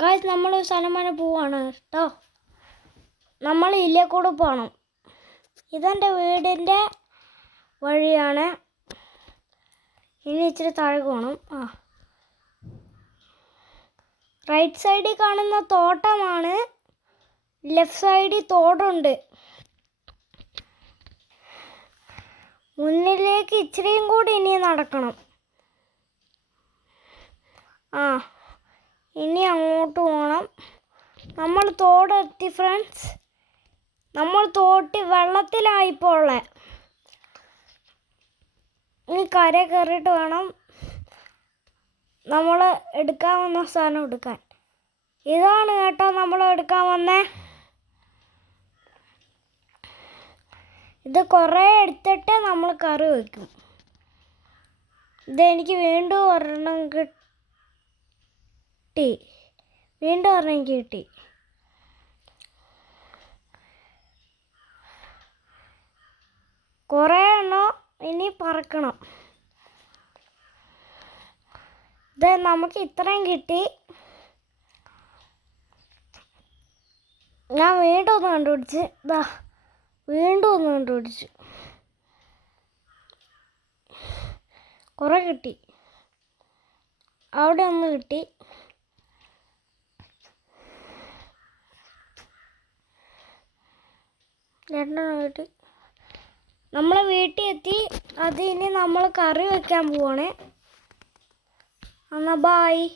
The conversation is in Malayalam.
ഗായ്സ് നമ്മൾ സ്ഥലം വരെ പോവാണ് കേട്ടോ. നമ്മൾ ഇല്ലേക്കൂടെ പോകണം. ഇതെൻ്റെ വീടിൻ്റെ വഴിയാണ്. ഇനി ഇച്ചിരി താഴെ പോകണം. റൈറ്റ് സൈഡിൽ കാണുന്ന തോട്ടമാണ്. ലെഫ്റ്റ് സൈഡിൽ തോടുണ്ട്. മുന്നിലേക്ക് ഇച്ചിരിയും കൂടി ഇനി നടക്കണം. ഇനി അങ്ങോട്ട് പോകണം. നമ്മൾ തോടെത്തി ഫ്രണ്ട്സ്. നമ്മൾ തോട്ടി വെള്ളത്തിലായിപ്പോൾ ഉള്ളത്. ഇനി കര കയറിയിട്ട് വേണം നമ്മൾ എടുക്കാൻ വന്ന സാധനം എടുക്കാൻ. ഇതാണ് കേട്ടോ നമ്മൾ എടുക്കാൻ വന്നേ. ഇത് കുറേ എടുത്തിട്ട് നമ്മൾ കറി വയ്ക്കും. ഇതെനിക്ക് വീണ്ടും ഒരെണ്ണം കിട്ടി. കുറേ എണ്ണം ഇനി പറക്കണം. ഇത് നമുക്ക് ഇത്രയും കിട്ടി. ഞാൻ വീണ്ടും ഒന്ന് കണ്ടുപിടിച്ച്. വീണ്ടും ഒന്ന് കണ്ടുപിടിച്ചു. കുറേ കിട്ടി. അവിടെ ഒന്ന് കിട്ടി. രണ്ടെണ്ണം കിട്ടി. നമ്മൾ വീട്ടിൽ എത്തി. അത് ഇനി നമ്മൾ കറി വയ്ക്കാൻ പോവാണേ. എന്നാൽ ബായ്.